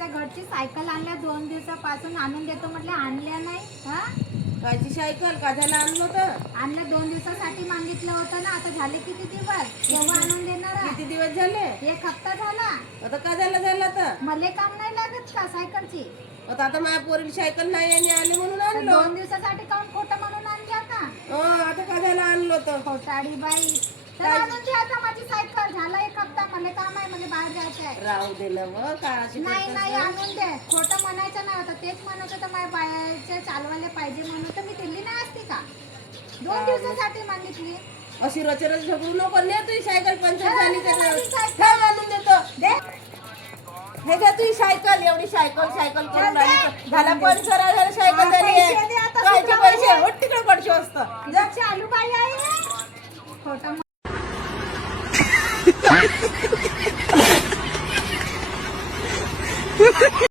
माझ्या घरची सायकल आणल्या 2 दिवसापासून आणून देतो म्हटलं आणल्या नाही. हा कायची सायकल काढायला आणलं होतं? आणलं 2 दिवसासाठी मागितलं होतं ना. आता झाले किती दिवस केव्हा आणून देणार आहे? किती दिवस झाले? 1 हप्ता झाला. आता काढायला झालं तर मले काम नाही लागत का सायकलची? आता माझ्या पोरीला सायकल नाही आणि आली म्हणून आणलं. 2 दिवसासाठी काऊन खोटं म्हणून आणली आता? आता काढायला आणलं होतं. खोटाडी बाई. तर आणून दे आता माझी सायकल. झाला 1 हप्ता. मला काम आहे, मला बाहेर जायचं आहे. राहू दिलं व काळाची नाही नाही आणून दे. खोटं म्हणायचं नाही होतं. तेच म्हणत होतं माझ्या बाहेरचे चालवायला पाहिजे म्हणून तर मी दिली नाही असती का? 2 दिवसासाठी मागितली. अशी रचरच झगडू नको. ने तुझी सायकल पंचर झाली माझी सायकल. तर आणून देतो. दे. हे घ्या तुझी सायकल. एवढी सायकल करून राहिली. झाला पंचर झालं सायकल झाली पैसे दे आता. कायचे पैसे उठ तिकडे पडशे असतं. चालू बाई आहे खोटं